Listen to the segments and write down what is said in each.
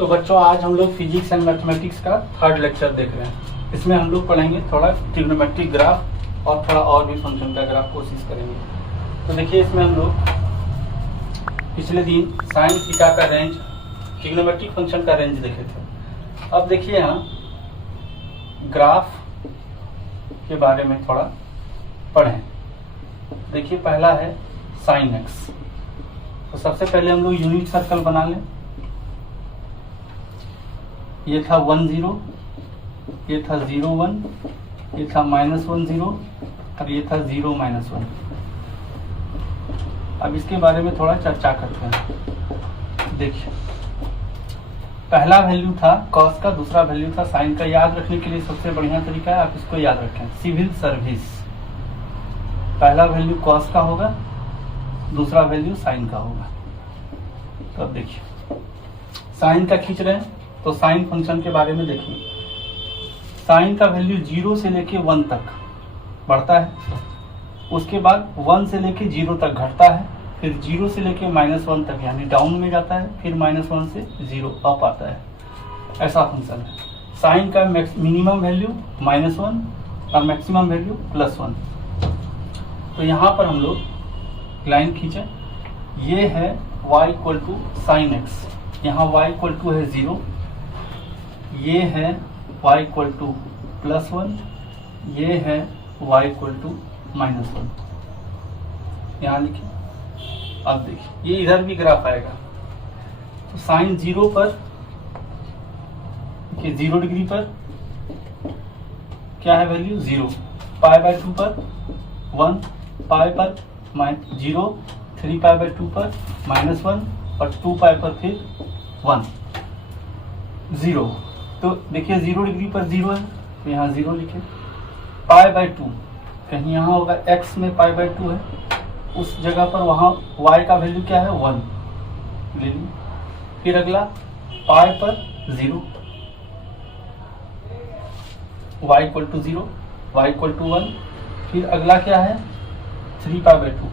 तो बच्चों आज हम लोग फिजिक्स एंड मैथमेटिक्स का थर्ड लेक्चर देख रहे हैं। इसमें हम लोग पढ़ेंगे थोड़ा ट्रिग्नोमेट्रिक ग्राफ और थोड़ा और भी फंक्शन का ग्राफ कोशिश करेंगे। तो देखिए इसमें हम लोग पिछले दिन साइन थीटा का रेंज, ट्रिग्नोमेट्रिक फंक्शन का रेंज देखे थे। अब देखिए यहाँ ग्राफ के बारे में थोड़ा पढ़ें। देखिए पहला है साइन एक्स। तो सबसे पहले हम लोग यूनिट सर्कल बना लें। ये था 1 0, ये था 0 1, ये था -1 0 और ये था 0 -1। अब इसके बारे में थोड़ा चर्चा करते हैं। देखिए पहला वैल्यू था कॉस का, दूसरा वैल्यू था साइन का। याद रखने के लिए सबसे बढ़िया तरीका है आप इसको याद रखें, सिविल सर्विस। पहला वैल्यू कॉस का होगा, दूसरा वैल्यू साइन का होगा। तो अब देखिए साइन का खींच रहे हैं तो साइन फंक्शन के बारे में देखिए। साइन का वैल्यू 0 से लेके 1 तक बढ़ता है, उसके बाद 1 से लेके 0 तक घटता है, फिर 0 से लेके -1 तक यानी डाउन में जाता है, फिर -1 से 0 अप आता है। ऐसा फंक्शन है। साइन का मिनिमम वैल्यू -1 और मैक्सिमम वैल्यू +1। तो यहाँ पर हम लोग लाइन खींचे। ये है y = sin x, यहाँ y = है 0, ये है y = +1, ये है y = -1। यहाँ लिखिए। अब देखिए ये इधर भी ग्राफ आएगा। तो साइन 0 पर, 0 डिग्री पर क्या है वैल्यू 0, π/2 पर 1, π पर 0, 3π/2 पर -1 और 2π पर फिर 1 0। तो देखिए 0 डिग्री पर 0 है तो यहाँ 0 लिखे। π/2 कहीं यहाँ होगा, x में π/2 है, उस जगह पर वहाँ y का वैल्यू क्या है 1 ले ली। फिर अगला π पर 0, y = 0, y = 1। फिर अगला क्या है 3π/2,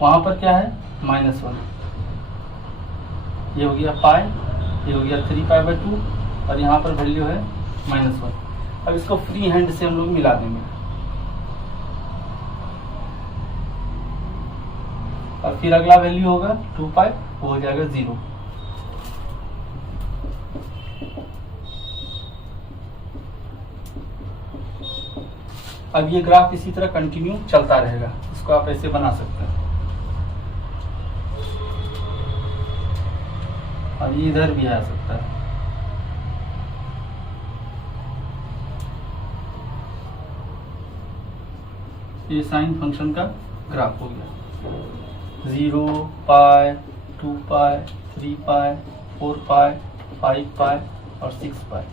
वहाँ पर क्या है -1। ये हो गया π, ये हो गया 3π/2 और यहाँ पर वैल्यू है -1। अब इसको फ्री हैंड से हम लोग मिला देंगे और फिर अगला वैल्यू होगा 2π, वो हो जाएगा 0। अब ये ग्राफ इसी तरह कंटिन्यू चलता रहेगा। इसको आप ऐसे बना सकते हैं और ये इधर भी आ सकता है। ये साइन फंक्शन का ग्राफ हो गया। 0, π, 2π, 3π, 4π, 5π और 6π,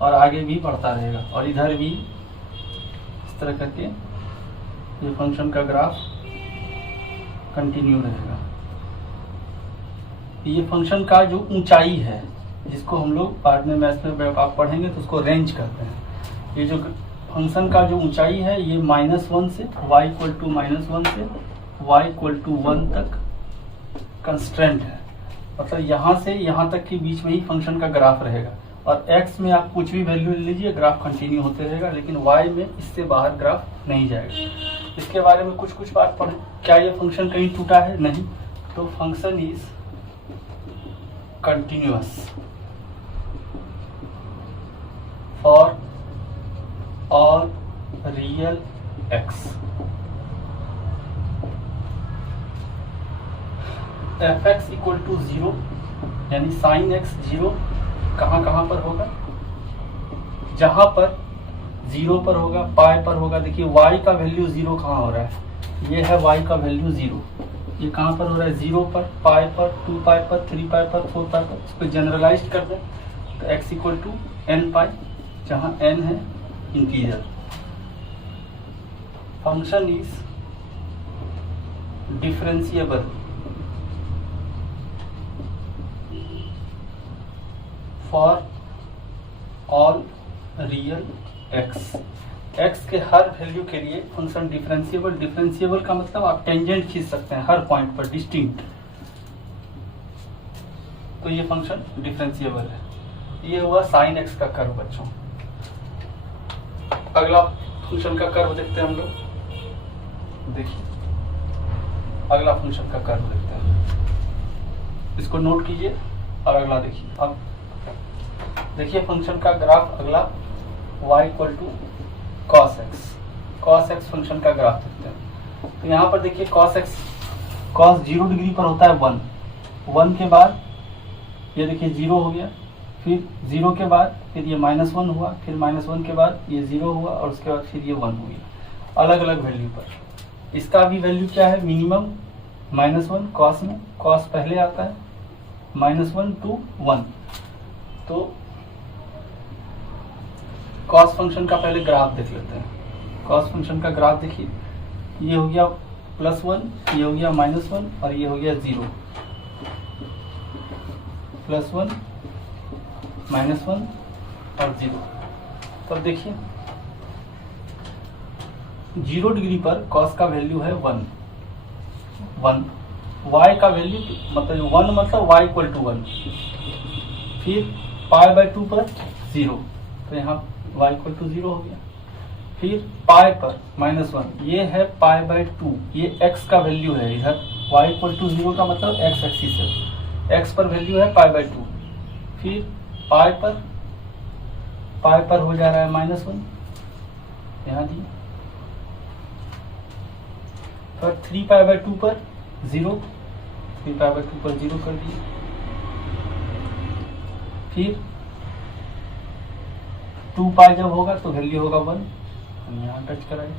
और आगे भी बढ़ता रहेगा। और इधर भी इस तरह करके ये फंक्शन का ग्राफ कंटिन्यू रहेगा। ये फंक्शन का जो ऊंचाई है, जिसको हम लोग बाद में मैथ्स में आप पढ़ेंगे तो उसको रेंज कहते हैं। ये जो फंक्शन का जो ऊंचाई है ये -1 से y = -1 से y = 1 तक कंस्ट्रेंट है। मतलब यहाँ से यहाँ तक के बीच में ही फंक्शन का ग्राफ रहेगा। और x में आप कुछ भी वैल्यू ले लीजिए, ग्राफ कंटिन्यू होते रहेगा, लेकिन y में इससे बाहर ग्राफ नहीं जाएगा। इसके बारे में कुछ बात पढ़ें। क्या ये फंक्शन कहीं टूटा है? नहीं। तो function is continuous for all real x। fx = 0 यानी sin x 0 कहाँ पर होगा? जहां पर 0 पर होगा, पाई पर होगा। देखिए y का वैल्यू 0 कहाँ हो रहा है? ये है y का वैल्यू 0। ये कहाँ पर हो रहा है? 0 पर, पाई पर, 2π पर, 3π पर, 4π पर। इसको जनरलाइज कर दें तो x = nπ, जहाँ n है integer. Function is differentiable for all real x। x के हर वैल्यू के लिए फंक्शन डिफरेंशिएबल का मतलब आप टेंजेंट खींच सकते हैं हर पॉइंट पर डिस्टिंक्ट। तो ये फंक्शन डिफरेंशिएबल है। ये हुआ साइन एक्स का कर्व बच्चों। अगला फंक्शन का कर्व देखते हैं हम लोग। देखिए अगला फंक्शन का कर्व देखते हैं, इसको नोट कीजिए और अगला देखिए। अब देखिए फंक्शन का ग्राफ अगला y equal to cos x function का ग्राफ देखते हैं। तो यहाँ पर देखिए कॉस एक्स, कॉस 0 डिग्री पर होता है 1 के बाद ये देखिए 0 हो गया, फिर 0 के बाद फिर ये -1 हुआ, फिर -1 के बाद ये 0 हुआ और उसके बाद फिर ये 1 हो गया, अलग अलग वैल्यू पर। इसका भी वैल्यू क्या है, मिनिमम -1 कॉस में, कॉस पहले आता है -1 to 1। तो कॉस फंक्शन का पहले ग्राफ देख लेते हैं। कॉस फंक्शन का ग्राफ देखिए, ये हो गया +1, ये हो गया -1 और ये हो गया 0, +1 -1 और 0। तो देखिए 0 डिग्री पर कॉस का वैल्यू है 1, y का वैल्यू मतलब 1 मतलब y इक्वल टू 1, फिर π/2 पर 0, तो यहाँ y इक्वल टू 0 हो गया, फिर पाई पर -1, ये है π/2, ये x का वैल्यू है इधर, y इक्वल टू 0 का मतलब x एक्सिस है, x पर वैल्यू है π/2, फिर पाई पर हो जा रहा है -1 यहाँ दिए, फिर 3π/2 पर 0, 3π/2 पर 0 कर दिए, फिर 2π जब होगा तो वैल्यू होगा 1, हम यहाँ टच कराए।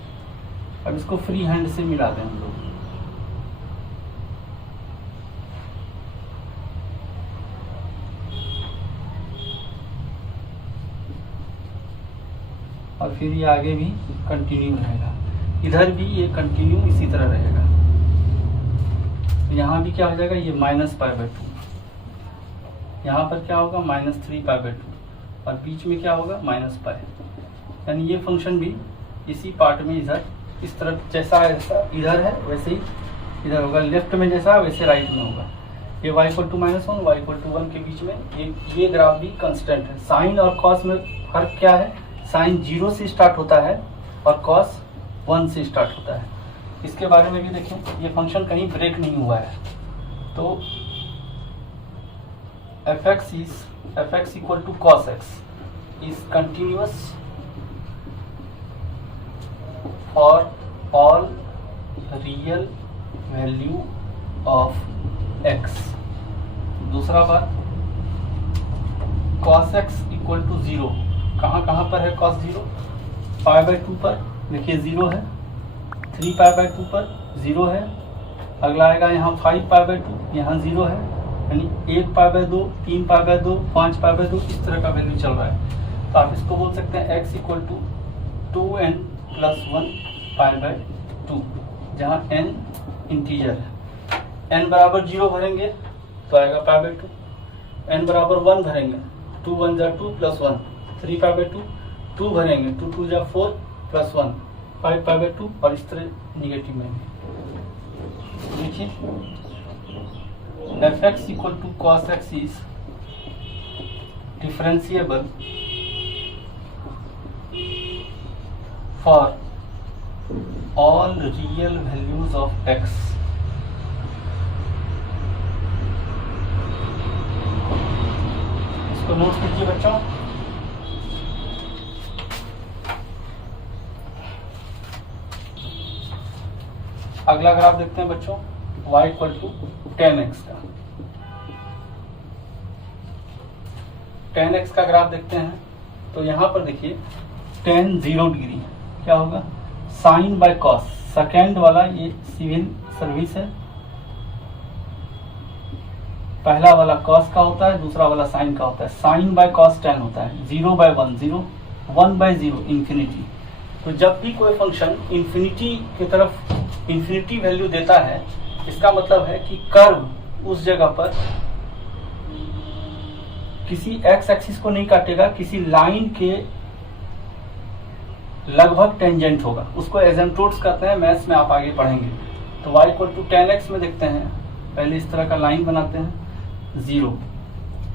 अब इसको फ्री हैंड से मिला दें हम लोग, और फिर ये आगे भी कंटिन्यू रहेगा, इधर भी ये कंटिन्यू इसी तरह रहेगा। यहाँ भी क्या हो जाएगा, ये -π/2, यहाँ पर क्या होगा -3π/2 और बीच में क्या होगा -π, यानी ये फंक्शन भी इसी पार्ट में इधर इस तरफ जैसा इधर है वैसे ही इधर होगा, लेफ्ट में जैसा वैसे राइट में होगा। ये y equal to -1 y equal to 1 के बीच में ये ग्राफ भी कांस्टेंट है। साइन और कॉस में फर्क क्या है, साइन 0 से स्टार्ट होता है और कॉस 1 से स्टार्ट होता है। इसके बारे में भी देखें, ये फंक्शन कहीं ब्रेक नहीं हुआ है, तो f(x) equal to cos x is continuous for all real value of x। दूसरा बात, cos x इक्वल टू 0, कहाँ पर है cos 0, π/2 पर देखिए 0 है, 3π/2 पर 0 है, अगला आएगा यहाँ 5π/2, यहाँ 0 है, यानी 1π/2, 3π/2, 5π/2 इस तरह का वैल्यू चल रहा है। तो आप इसको बोल सकते हैं x इक्वल टू 2n + 1π/2, जहाँ n इंटीजर है। n बराबर 0 भरेंगे तो आएगा π/2, n बराबर 1 भरेंगे 2 1 जा 2 + 1, 3π/2, 2 भरेंगे 2 2 जा 4 + 1 5π/2 और इस तरह निगेटिव में भी। देखिए f(x) equal to cos x is differentiable for all real values of x। इसको नोट कीजिए बच्चों। अगला ग्राफ देखते हैं बच्चों, y equal to tan x का। tan x का ग्राफ देखते हैं, तो यहाँ पर देखिए tan 0 डिग्री क्या होगा, साइन बाय कॉस, सेकेंड वाला ये सिविल सर्विस है, पहला वाला कॉस का होता है, दूसरा वाला साइन का होता है, साइन बाय कॉस tan होता है, 0/1 0, 1/0 इंफिनिटी। तो जब भी कोई फंक्शन इंफिनिटी की तरफ इंफिनिटी वैल्यू देता है, इसका मतलब है कि कर्व उस जगह पर किसी एक्स एक्सिस को नहीं काटेगा, किसी लाइन के लगभग टेंजेंट होगा, उसको एजेंटोड्स कहते हैं, मैथ्स में आप आगे पढ़ेंगे। तो y equal to tan x में देखते हैं, पहले इस तरह का लाइन बनाते हैं, 0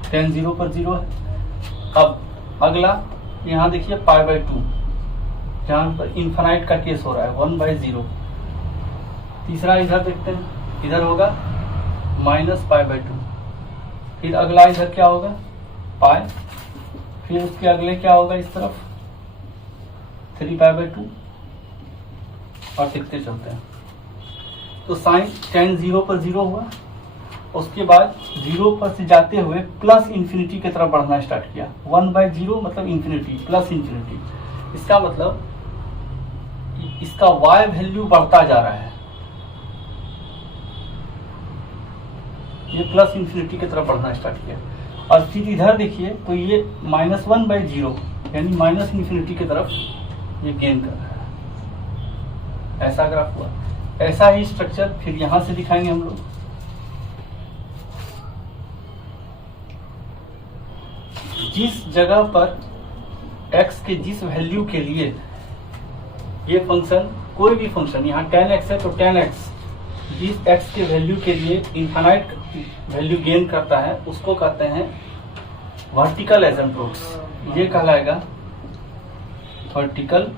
tan 0 पर 0 है, अब अगला यहाँ देखिए पाई बाई टू, जहाँ पर इन्फानाइट का केस हो रहा है 1/0। तीसरा इधर देखते हैं, इधर होगा माइनस पाई बाई टू। फिर अगला इधर क्या होगा पाई, फिर उसके अगले क्या होगा इस तरफ 3 पाई बाई टू, और लिखते चलते हैं। तो साइन tan 0 पर 0 हुआ, उसके बाद 0 पर से जाते हुए प्लस इन्फिनिटी की तरफ बढ़ना स्टार्ट किया। 1/0 मतलब इन्फिनिटी प्लस इन्फिनिटी, इसका मतलब इसका y वैल्यू बढ़ता जा रहा है, ये प्लस इन्फिनिटी की तरफ बढ़ना स्टार्ट किया। और फिर इधर देखिए तो ये -1/0 यानी माइनस इन्फिनिटी की तरफ ये गेन कर रहा है। ऐसा ग्राफ हुआ। ऐसा ही स्ट्रक्चर फिर यहां से दिखाएंगे हम लोग। जिस जगह पर x के जिस वैल्यू के लिए ये फंक्शन, कोई भी फंक्शन, यहाँ tan x है तो tan x जिस x के वैल्यू के लिए इन्फानाइट वैल्यू गेन करता है उसको कहते हैं वर्टिकल एसिम्प्टोट्स। ये कहलाएगा वर्टिकल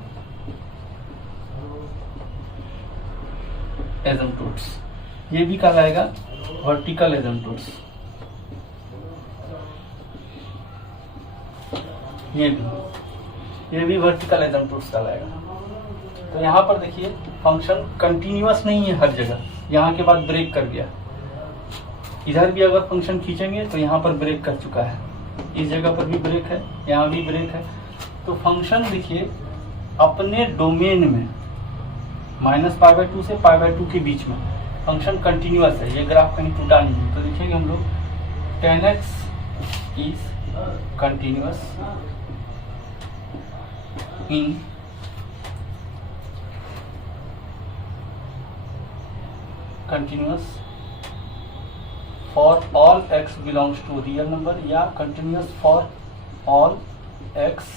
एसिम्प्टोट्स, ये भी कहलाएगा वर्टिकल एसिम्प्टोट्स। ये भी वर्टिकल एसिम्प्टोट्स कहलाएगा। तो यहाँ पर देखिए फंक्शन कंटिन्यूअस नहीं है हर जगह, यहाँ के बाद ब्रेक कर गया। इधर भी अगर फंक्शन खींचेंगे तो यहाँ पर ब्रेक कर चुका है, इस जगह पर भी ब्रेक है, यहाँ भी ब्रेक है। तो फंक्शन देखिए अपने डोमेन में -π/2 से π/2 के बीच में फंक्शन कंटिन्यूअस है। ये ग्राफ कहीं टूटा नहीं है। तो देखिएगा हम लोग tan x is continuous in continuous for all x belongs to real number, या continuous for all x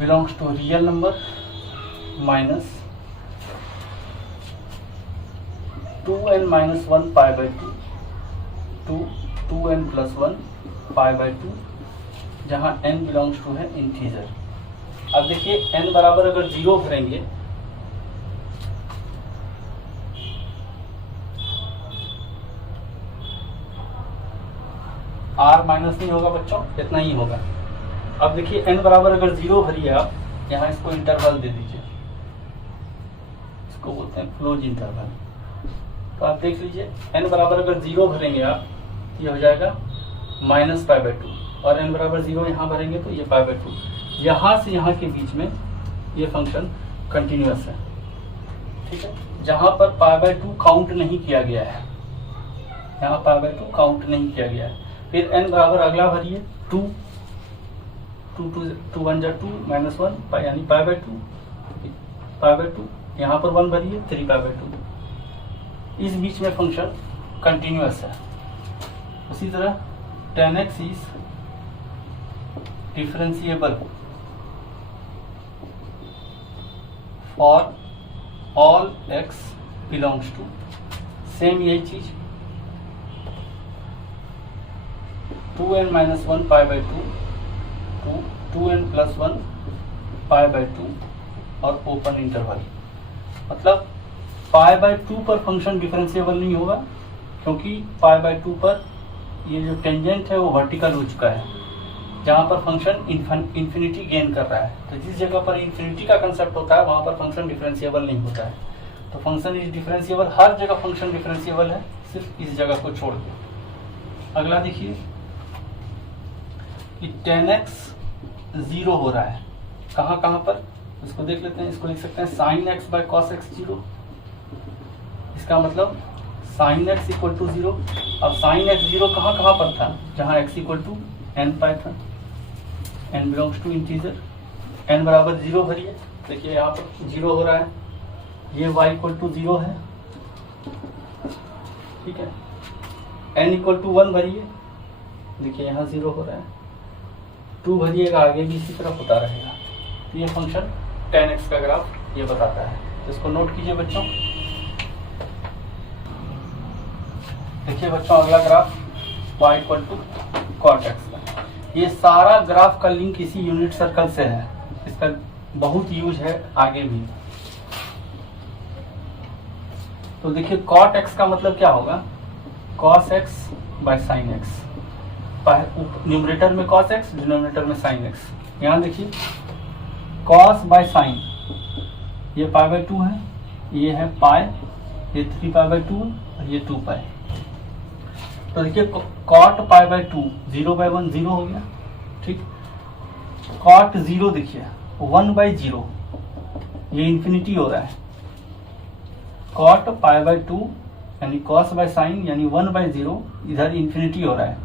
belongs to real number minus 2n minus 1 π/2 to 2n plus 1 π/2, जहाँ n belongs to है इंटीजर। अब देखिए n बराबर अगर 0 भरेंगे r minus नहीं होगा बच्चों, इतना ही होगा। अब देखिए n बराबर अगर 0 भरिए आप, यहाँ इसको इंटरवल दे दीजिए, इसको बोलते हैं क्लोज इंटरवल। तो आप देख लीजिए n बराबर अगर 0 भरेंगे आप, ये हो जाएगा -π/2, और n बराबर 0 यहाँ भरेंगे तो ये π/2। यहाँ से यहाँ के बीच में ये फंक्शन कंटिन्यूअस है, ठीक है। जहाँ पर π/2 काउंट नहीं किया गया है, यहाँ π/2 काउंट नहीं किया गया है। फिर n बराबर अगला भरिए 2, 2 1 जा 2 -1 यानी π/2, यहाँ पर 1 भरिए 3 π/2। इस बीच में फंक्शन कंटिन्यूअस है। उसी तरह tan x is differentiable for all x belongs to, same यही चीज 2n minus 1 π/2 to 2n plus 1 π/2 और ओपन इंटरवल। मतलब π/2 पर फंक्शन डिफरेंशिएबल नहीं होगा, क्योंकि π/2 पर ये जो टेंजेंट है वो वर्टिकल हो चुका है, जहाँ पर फंक्शन इन्फिनिटी गेन कर रहा है। तो जिस जगह पर इन्फिनिटी का कंसेप्ट होता है वहाँ पर फंक्शन डिफरेंशिएबल नहीं होता है। तो फंक्शन इज डिफरेंशिएबल, हर जगह फंक्शन डिफरेंशिएबल है, सिर्फ इस जगह को छोड़ के। अगला देखिए कि tan x 0 हो रहा है, कहाँ कहाँ पर इसको देख लेते हैं। इसको लिख सकते हैं sin x by cos x 0। इसका मतलब sin x इक्वल टू 0। अब sin x 0 कहाँ कहाँ पर था, जहाँ x equal to n pi था, n belongs to integer. n बराबर 0 भरिए, देखिए यहाँ पर 0 हो रहा है, ये y इक्वल टू 0 है, ठीक है। n इक्वल टू 1 भरिए, देखिए यहाँ 0 हो रहा है। 2 भरिएगा, आगे भी इसी तरह होता रहेगा। तो ये फंक्शन tan x का ग्राफ ये बताता है। तो इसको नोट कीजिए बच्चों। देखिए बच्चों अगला graph y equal to cot x का। ये सारा ग्राफ का लिंक इसी यूनिट सर्कल से है, इसका बहुत यूज है आगे भी। तो देखिए कॉट एक्स का मतलब क्या होगा, cos x by sine x, numerator में कॉस एक्स, डिनोमिनेटर में साइन एक्स। यहाँ देखिए कॉस बाय साइन, ये पाई बाय 2 है, ये है पाई, ये 3 पाई बाय 2 और ये 2 पाई। तो देखिए कॉट पाई बाय 2 0 बाय 1 0 हो गया, ठीक। कॉट 0 देखिए 1 बाय 0, ये इन्फिनिटी हो रहा है। कॉट पाई बाय 2 यानी कॉस बाय साइन यानी 1 बाय 0, इधर इन्फिनिटी हो रहा है।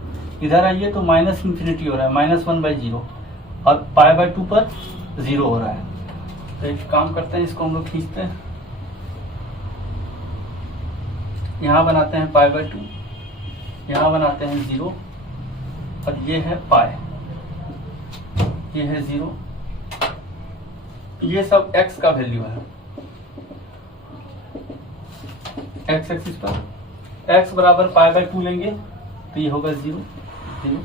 इधर आइए तो माइनस इन्फिनिटी हो रहा है, -1 बाय 0, और पाई बाय 2 पर 0 हो रहा है। तो एक काम करते हैं, इसको हम लोग खींचते हैं, यहाँ बनाते हैं पाई बाय 2, यहाँ बनाते हैं 0, और ये है पाई, ये है 0, ये सब x का वैल्यू है। x एक्सिस पर x बराबर पाई बाय 2 लेंगे तो ये होगा 0 0।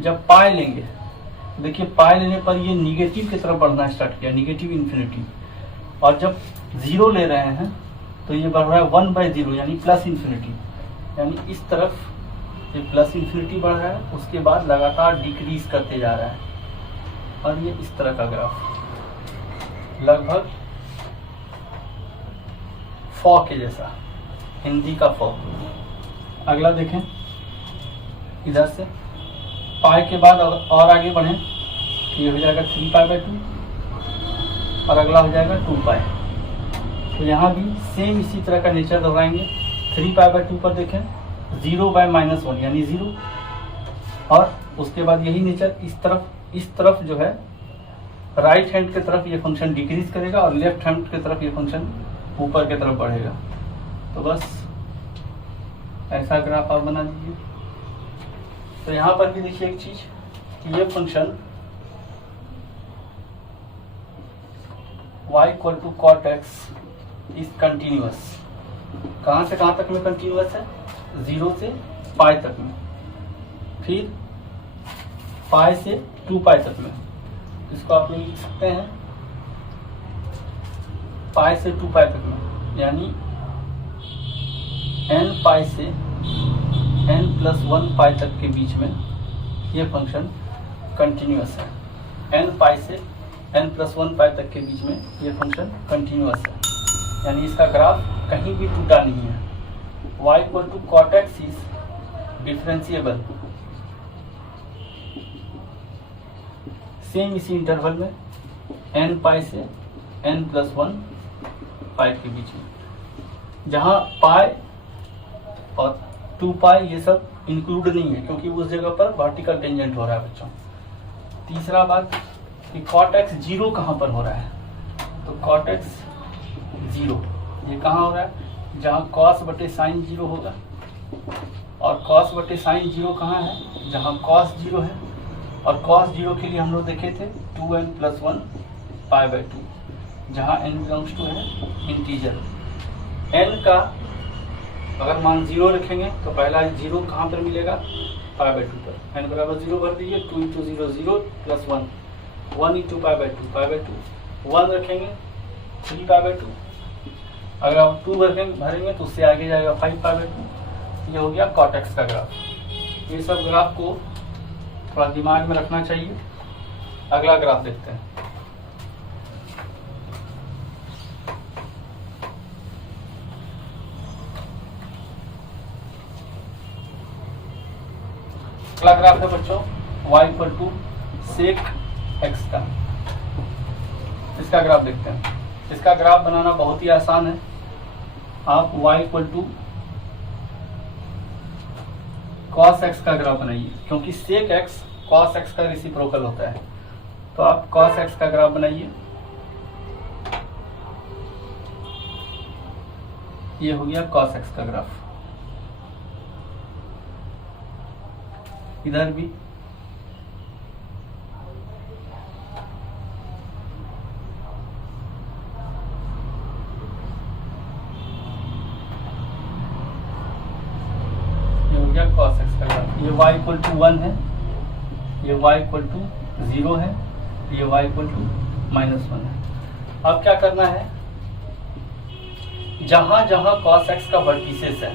जब पाई लेंगे, देखिए पाई लेने पर ये निगेटिव की तरफ बढ़ना स्टार्ट किया, निगेटिव इन्फिनिटी, और जब 0 ले रहे हैं तो ये बढ़ रहा है 1 बाय 0 यानी प्लस इन्फिनिटी, यानी इस तरफ ये प्लस इन्फिनिटी बढ़ रहा है, उसके बाद लगातार डिक्रीज करते जा रहा है, और ये इस तरह का ग्राफ लगभग फॉ के जैसा, हिंदी का फॉ। अगला देखें, इधर से पाई के बाद और आगे बढ़ें तो ये हो जाएगा 3 पाई बाय 2, और अगला हो जाएगा 2 पाई। तो यहाँ भी सेम इसी तरह का नेचर दोहराएंगे। 3 पाई बाय 2 पर देखें 0 बाय -1 यानी 0, और उसके बाद यही नेचर इस तरफ जो है राइट हैंड की तरफ ये फंक्शन डिक्रीज करेगा, और लेफ्ट हैंड की तरफ ये फंक्शन ऊपर की तरफ बढ़ेगा। तो बस ऐसा ग्राफ आप बना दीजिए। तो यहाँ पर भी देखिए एक चीज कि ये function y = cot x is continuous. कहाँ से कहाँ तक में कंटिन्यूअस है, 0 से पाई तक में, फिर पाई से 2 पाई तक में। इसको आप लोग लिख सकते हैं पाई से 2 पाई तक में, यानी n पाई से n+1 पाई तक के बीच में ये फंक्शन कंटिन्यूअस है। n पाई से n+1 पाई तक के बीच में ये फंक्शन कंटिन्यूअस है, यानी इसका ग्राफ कहीं भी टूटा नहीं है। y = cot x is differentiable. Same इसी इंटरवल में n पाई से n+1 पाई के बीच में, जहां पाई और 2 पाई ये सब इंक्लूड नहीं है, क्योंकि उस जगह पर वर्टिकल टेंजेंट हो रहा है बच्चों। तीसरा बात कि cot x 0 कहाँ पर हो रहा है, तो cot x 0 ये कहाँ हो रहा है, जहाँ cos बटे साइन 0 होगा, और cos बटे साइन 0 कहाँ है, जहाँ cos 0 है, और cos 0 के लिए हम लोग देखे थे 2n+1 पाई बाय 2, जहाँ n बिलोंग्स टू है इंटीजर। n का अगर मान 0 रखेंगे तो पहला 0 कहाँ पर मिलेगा, पाई बाय 2 पर। n बराबर 0 भर दीजिए, 2 × 0 0 + 1 1 × पाई बाय 2 पाई बाय 2, 1 रखेंगे 3 पाई बाय 2, अगर आप 2 भरेंगे तो उससे आगे जाएगा 5 पाई बाय 2। ये हो गया cot x का ग्राफ। ये सब ग्राफ को थोड़ा दिमाग में रखना चाहिए। अगला ग्राफ देखते हैं। अगला ग्राफ है बच्चों y = sec x का। इसका ग्राफ देखते हैं। इसका ग्राफ बनाना बहुत ही आसान है। आप y = cos x का ग्राफ बनाइए, क्योंकि sec x cos x का रेसिप्रोकल होता है। तो आप cos x का ग्राफ बनाइए। ये हो गया cos x का ग्राफ। इधर भी ये हो गया cos x का ग्राफ। ये y = 1 है, ये y इक्वल टू 0 है, ये y इक्वल टू -1 है। अब क्या करना है, जहां जहां cos x का वर्टिसेस है,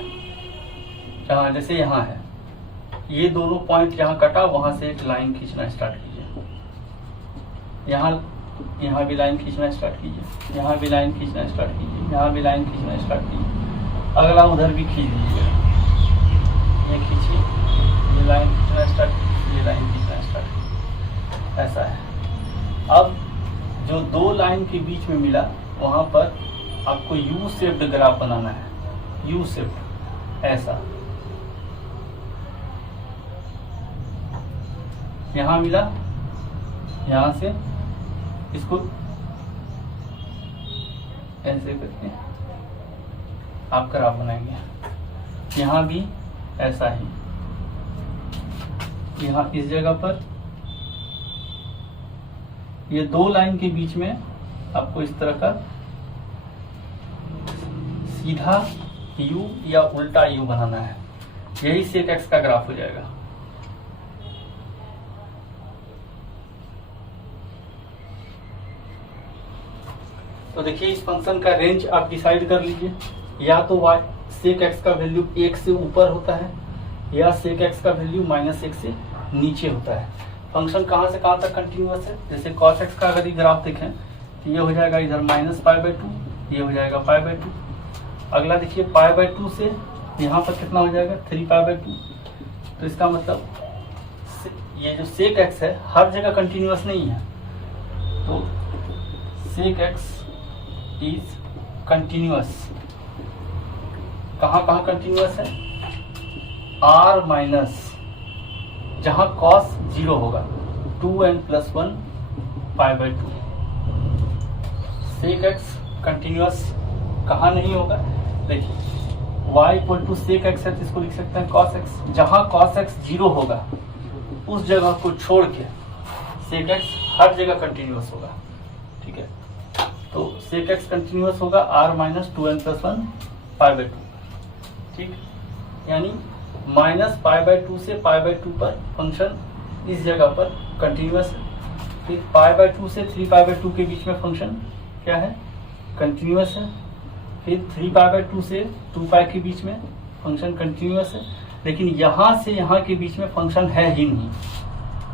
जहां जैसे यहाँ है, ये दोनों पॉइंट यहाँ कटा, वहां से एक लाइन खींचना स्टार्ट कीजिए। यहाँ भी लाइन खींचना स्टार्ट कीजिए, यहाँ भी लाइन खींचना स्टार्ट कीजिए, यहाँ भी लाइन खींचना स्टार्ट कीजिए। अगला उधर भी खींच दीजिए, ये खींचिए, ये लाइन खींचना स्टार्ट कीजिए, ये लाइन खींचना स्टार्ट कीजिए। ऐसा है। अब जो दो लाइन के बीच में मिला, वहां पर आपको यू शेप्ड ग्राफ बनाना है, यू शेप्ड, ऐसा। यहां मिला, यहां से इसको ऐसे करके आप ग्राफ बनाएंगे। यहां भी ऐसा ही, यहां इस जगह पर ये दो लाइन के बीच में आपको इस तरह का सीधा यू या उल्टा यू बनाना है। यही सेक एक्स का ग्राफ हो जाएगा। तो देखिए, इस फंक्शन का रेंज आप डिसाइड कर लीजिए, या तो y सेक एक्स का वैल्यू 1 से ऊपर होता है, या सेक एक्स का वैल्यू -1 से नीचे होता है। फंक्शन कहां से कहां तक कंटिन्यूअस है, जैसे cos x का अगर ग्राफ देखें तो ये हो जाएगा इधर -π/2, ये हो जाएगा π/2। अगला देखिए π/2 से यहाँ पर कितना हो जाएगा 3π/2। तो इसका मतलब ये जो सेक एक्स है हर जगह कंटिन्यूअस नहीं है, तो सेक एक्स इज कंटिन्यूअस। कहां कहां कंटिन्यूअस है, r माइनस जहां cos 0 होगा 2n+1 π/2। सेक एक्स कंटिन्यूअस कहां नहीं होगा, देखिए y equal to sec x है तो इसको लिख सकते हैं cos x। जहां cos x 0 होगा उस जगह को छोड़ के सेक एक्स हर जगह कंटिन्यूअस होगा। ठीक है, तो सेक एक्स कंटिन्यूअस होगा r माइनस 2n+1 π/2। ठीक, यानी -π/2 से π/2 पर फंक्शन इस जगह पर कंटिन्यूअस है। फिर π/2 से 3π/2 के बीच में फंक्शन क्या है, कंटिन्यूअस है। फिर 3π/2 से 2π के बीच में फंक्शन कंटिन्यूअस है। लेकिन यहाँ से यहाँ के बीच में फंक्शन है ही नहीं,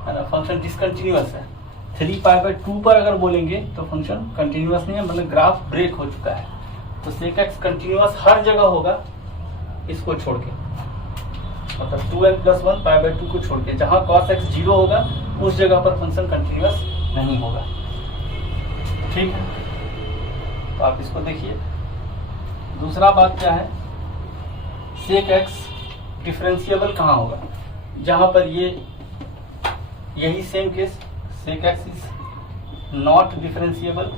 है ना, फंक्शन डिसकंटिन्यूअस है। 3π/2 पर अगर बोलेंगे तो फंक्शन कंटिन्यूअस नहीं है, मतलब ग्राफ ब्रेक हो चुका है। तो सेक एक्स कंटिन्यूअस हर जगह होगा इसको छोड़ के, मतलब 2n+1 π/2 को छोड़ के। जहां cos x 0 होगा उस जगह पर फंक्शन कंटिन्यूअस नहीं होगा। ठीक है, तो आप इसको देखिए। दूसरा बात क्या है, सेक एक्स डिफरेंशिएबल कहाँ होगा, जहां पर ये यही same case, sec x is not differentiable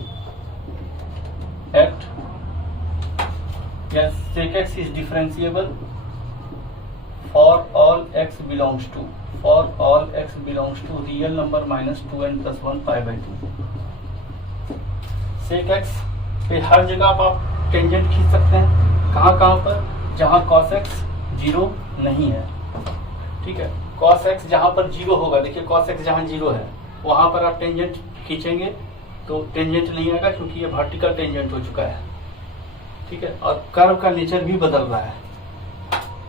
at, या sec x is differentiable for all x belongs to real number -2n+1 π/2। Sec x पे हर जगह आप टेंजेंट खींच सकते हैं, कहाँ कहाँ पर, जहाँ cos x 0 नहीं है। ठीक है, cos x जहाँ पर 0 होगा, देखिए cos x जहाँ 0 है वहां पर आप टेंजेंट खींचेंगे तो टेंजेंट नहीं आएगा, क्योंकि ये वर्टिकल टेंजेंट हो चुका है। ठीक है, और कर्व का नेचर भी बदल रहा है,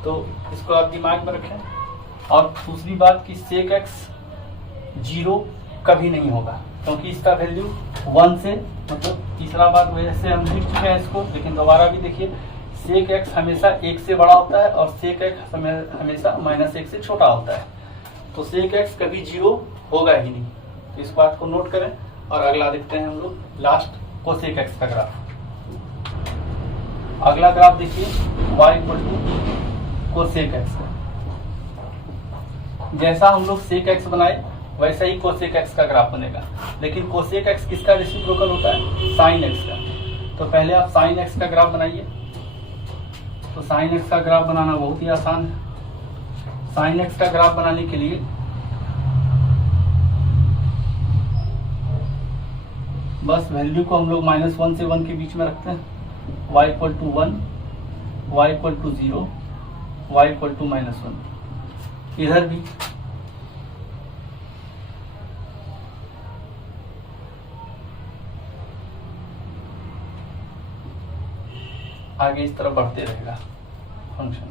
तो इसको आप दिमाग में रखें। और दूसरी बात कि सेक एक्स 0 कभी नहीं होगा, क्योंकि इसका वैल्यू 1 से, मतलब तीसरा बात वैसे हम लिख चुके हैं इसको, लेकिन दोबारा भी देखिए, सेक एक्स हमेशा 1 से बड़ा होता है और सेक एक्स हमेशा -1 से छोटा होता है। तो सेक एक्स कभी 0 होगा ही नहीं, तो इस बात को नोट करें। और अगला देखते हैं हम लोग, लास्ट कोसेक एक्स का ग्राफ। अगला ग्राफ देखिए, y equal to cosec x का। जैसा हम लोग सेक एक्स बनाए वैसा ही कोसेक एक्स का ग्राफ बनेगा, लेकिन कोसेक एक्स किसका रेसिप्रोकल होता है, साइन एक्स का। तो पहले आप साइन एक्स का ग्राफ बनाइए। तो साइन एक्स का ग्राफ बनाना बहुत ही आसान है। साइन एक्स का ग्राफ बनाने के लिए बस वैल्यू को हम लोग -1 से 1 के बीच में रखते हैं। y equal to 1, y equal to 0, y equal to -1। इधर भी आगे इस तरह बढ़ते रहेगा फंक्शन।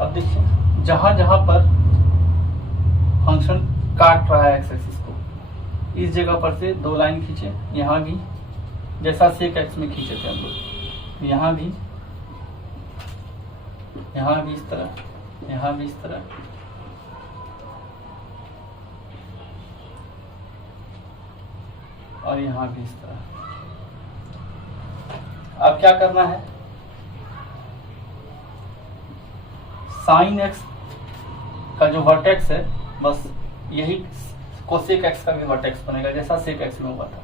अब देखिए जहां जहां पर फंक्शन काट रहा है एक्स एक्सिस को, इस जगह पर से 2 लाइन खींचे, यहाँ भी जैसा सेक एक्स में खींचे थे हम लोग, यहाँ भी इस तरह, यहाँ भी इस तरह, और यहाँ भी इस तरह। अब क्या करना है, साइन एक्स का जो वर्टेक्स है बस यही कोसेक एक्स का भी वर्टेक्स बनेगा जैसा सेक एक्स में हुआ था।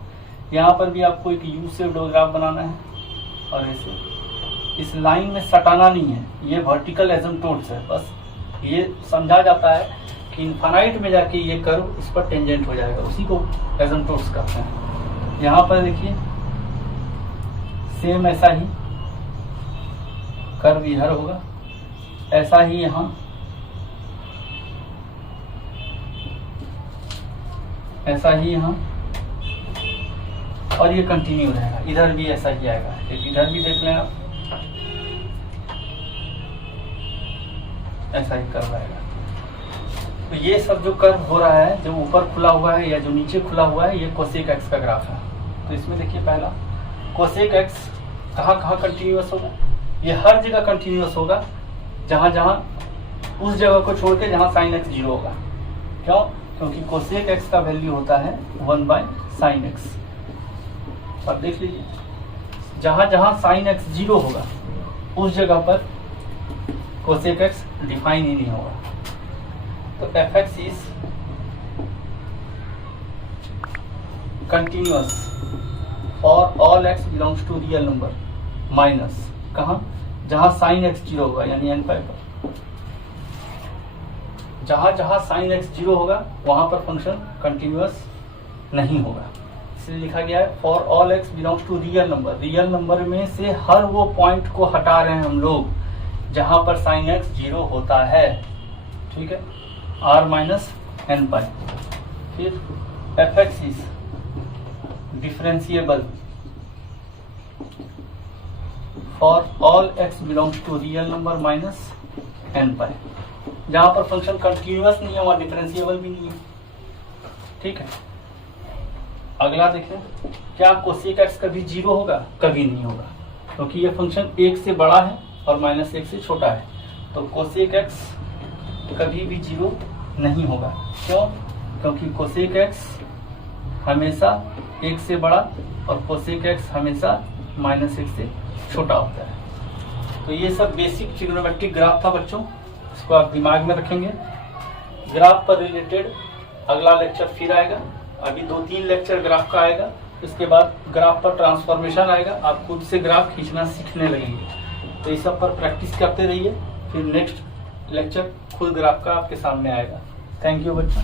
यहाँ पर भी आपको एक यू शेप्ड ग्राफ बनाना है और ऐसे इस लाइन में सटाना नहीं है, ये वर्टिकल एसिम्प्टोट्स है, बस ये समझा जाता है कि इनफाइनाइट में जाके ये कर्व इस पर टेंजेंट हो जाएगा, उसी को एसिम्प्टोट्स कहते हैं। यहाँ पर देखिए सेम ऐसा ही कर्व इधर होगा, ऐसा ही यहाँ, ऐसा ही यहाँ, और ये कंटिन्यू रहेगा, इधर भी ऐसा ही आएगा। इधर भी देख लें आप, ऐसा ही कर्व आएगा। तो ये सब जो कर्व हो रहा है, जो ऊपर खुला हुआ है या जो नीचे खुला हुआ है, ये कोसेक एक्स का ग्राफ है। तो इसमें देखिए पहला कोसेक एक्स कहाँ कहाँ कंटिन्यूअस होगा, ये हर जगह कंटिन्यूअस होगा जहाँ जहाँ उस जगह को छोड़ के जहाँ साइन एक्स 0 होगा। क्यों? क्योंकि कोसेक एक्स का वैल्यू होता है 1/sin x। अब देख लीजिए जहाँ जहाँ साइन एक्स 0 होगा उस जगह पर कोसेक एक्स डिफाइन ही नहीं होगा। तो f x is continuous for all x belongs to real number minus कहाँ, जहाँ साइन एक्स 0 होगा यानी एन पाई पर। जहाँ जहाँ साइन एक्स 0 होगा वहां पर फंक्शन कंटिन्यूअस नहीं होगा, इसलिए लिखा गया है for all x belongs to real number. Real number में से हर वो पॉइंट को हटा रहे हैं हम लोग जहां पर साइन एक्स 0 होता है, ठीक है, r माइनस एन पाई। फिर f x is differentiable for all x belongs to real number minus n pi. जहां पर फंक्शन कंटिन्यूअस नहीं है वहां डिफरेंशिएबल भी नहीं है, ठीक है। अगला देखें, क्या कोसेक एक्स कभी 0 होगा? कभी नहीं होगा, क्योंकि ये फंक्शन 1 से बड़ा है और -1 से छोटा है। तो कोसेक एक्स कभी भी 0 नहीं होगा। क्यों? क्योंकि कोसेक एक्स हमेशा 1 से बड़ा और कोसेक एक्स हमेशा -1 से छोटा होता है। तो ये सब बेसिक ट्रिग्नोमेट्रिक ग्राफ था बच्चों, इसको आप दिमाग में रखेंगे। ग्राफ पर रिलेटेड अगला लेक्चर फिर आएगा, अभी 2-3 लेक्चर ग्राफ का आएगा, इसके बाद ग्राफ पर ट्रांसफॉर्मेशन आएगा, आप खुद से ग्राफ खींचना सीखने लगेंगे। तो इस सब पर प्रैक्टिस करते रहिए, फिर नेक्स्ट लेक्चर खुद ग्राफ का आपके सामने आएगा। थैंक यू बच्चों।